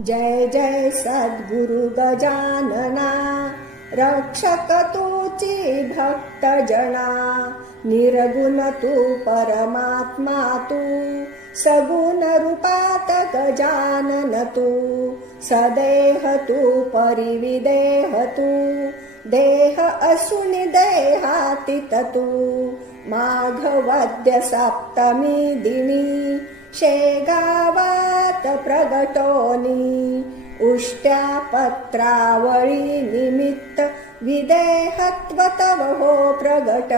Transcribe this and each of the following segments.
जय जय सद्गुरु गजानना रक्षक तूची भक्त जना निर्गुण तू परमात्मा तू सगुण रूपात गजानन तू सदेह तू परिविदेह तू देह असून देहातीत तू माघवद्य सप्तमी दिनी शेगावात प्रगटोनी उष्ट्या पत्रावळी निमित्त विदेहत्व तव हो प्रगट.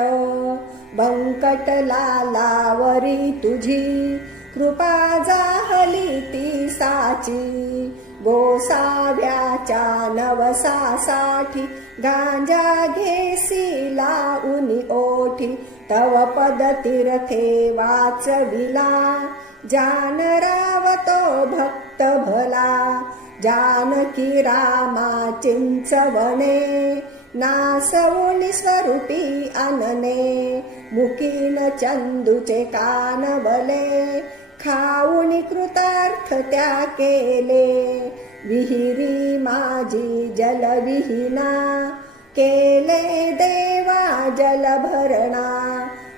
बंकटलालावरी तुझी कृपा जाहली ती साची. गोसाव्याच्या नवसासाठी गांजा घेसी लाऊनी ओठी. तव पद तीर्थे वाचविला जानरावतो भक्त भला जानकी रामा चिंचवणे नासवुनी स्वरूपी आनने मुकीन चंदूचे कानवले खाऊनी कृतार्थ त्या केले. विहिरी माझी जलविहीना केले देवा जलभरणा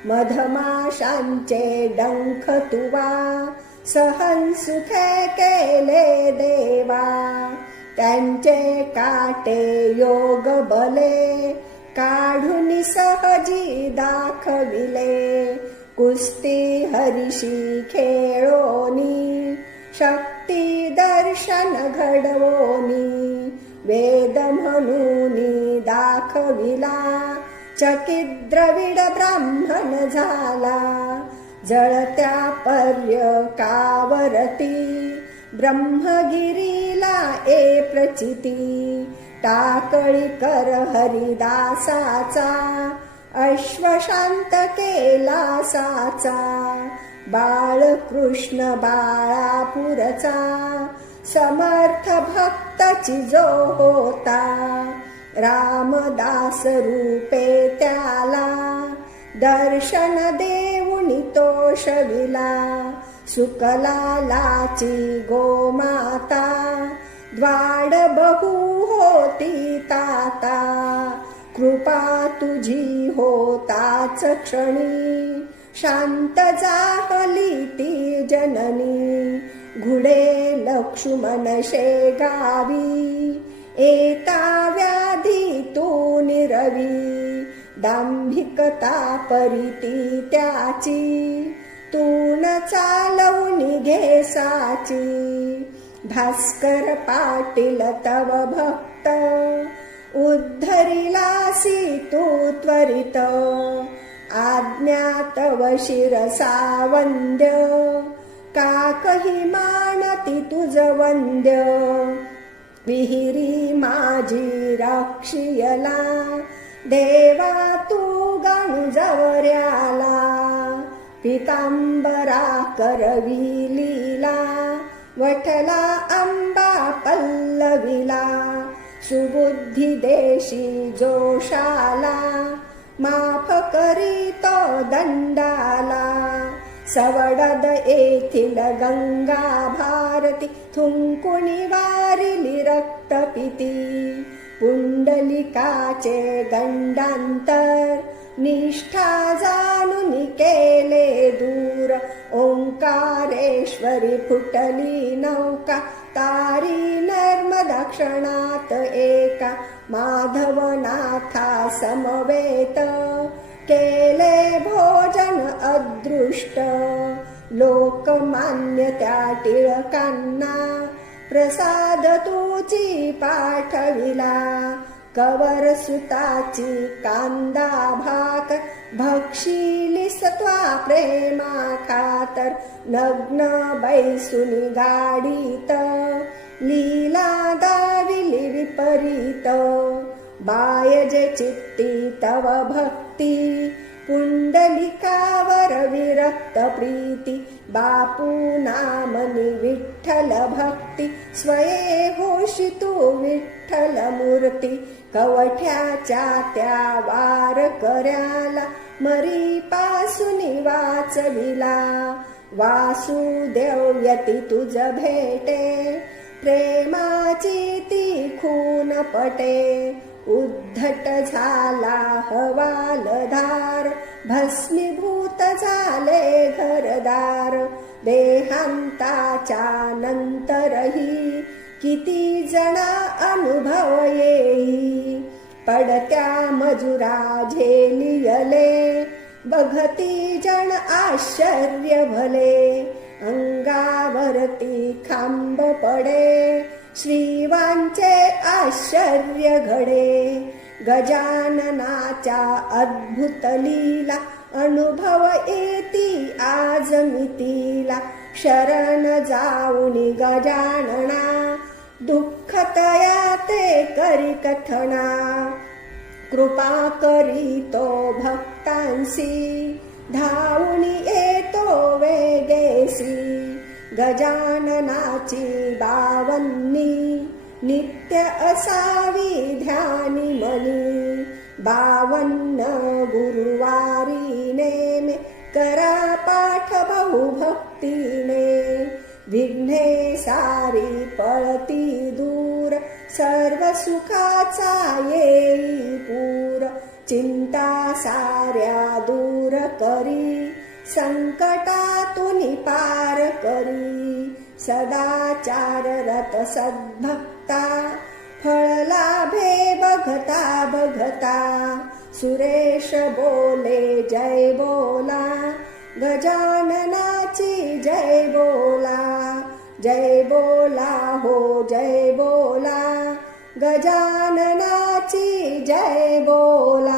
मधमाशांचे डंख तुवा सहन सुखे केले देवा. त्यांचे काटे योग बले काढून सहजी दाखविले. कुस्ती हरिशी खेळोनी शक्ती दर्शन घडवोनी वेद म्हणून दाखविला. चकित द्रविड ब्राह्मण झाला. जळत्या पर्य कावरती ब्रह्मगिरीला ए प्रचिती. टाकळी कर हरिदासाचा अश्वशांत केला साचा बाळकृष्ण बाळापुरचा समर्थ भक्तची जो होता. रामदास रूपे त्याला दर्शन देऊनी तोषविला सुकलालाची गोमाता द्वाड बहु होती ताता. कृपा तुझी होताच क्षणी शांत जाहली ती जननी. घुडे लक्ष्मण शेगावी येत दांभिकता परिती त्याची. तू न घे घेसाची भास्कर पाटील तव भक्त. उद्धरिलासी तू त्वरित. आज्ञा तव शिरसा वंद्य काकही मानती तुझ वंद्य. विहिरी माझी राक्षियला. देवा तू गणुजवर्याला पितांबरा करवी लीला वठला आंबा पल्लविला सुबुद्धी देशी जोशाला माफ करीतो दंडाला सवडद येथील गंगा भारती थुंकुणी वारिली रक्तपिती पुंडलिकाचे गंडांतर निष्ठा जाणून केले दूर. ओंकारेश्वरी फुटली नौका तारी नर्मदा क्षणात एका माधवनाथा समवेत. केले भोजन अदृष्ट लोकमान्य त्या टिळकांना प्रसाद तुची पाठविला कवर सुताची कांदा भाक भक्षिली सत्वा प्रेमा खातर नग्न बैसुनी गाडीत लीला दाविली विपरीत बायजे चित्ती तव भक्ती पुंडलिकावर विरक्त प्रीती बापू नामनी विठ्ठल भक्ती स्वये होशी तू विठ्ठल मूर्ती कवठ्याच्या त्या वार कर्याला मरी पासून वाचविला. वासुदेव यती तुझ भेटे प्रेमाची ती खून पटे. उद्धट झाला हवालधार भस्मीभूत झाला घरदार देहांताच्या नंतरही किती जणा अनुभव येई. पडत्या मजुरा झेलियले बघती जण आश्चर्य भले. अंगावरती खांब पडे श्रीवांचे आश्चर्य घडे. गजाननाच्या अद्भुत लीला अनुभव येती आज मितीला शरण जाऊनी गजानना. दुःख तया ते करी कथना. कृपा करीतो भक्तांसी धावणी येतो वेगेसी. गजाननाची बावन्नी. नित्य असावी ध्यानी मनी. बावन्न भक्तीने विघ्ने सारी पळती दूर सर्व सुखाचा येई पूर चिंता साऱ्या दूर करी संकटातून पार करी सदाचार रत सद्भक्ता फळलाभे बघता बघता सुरेश बोले जय बोला गजाननाची जय बोला जय बोला हो जय बोला गजाननाची जय बोला.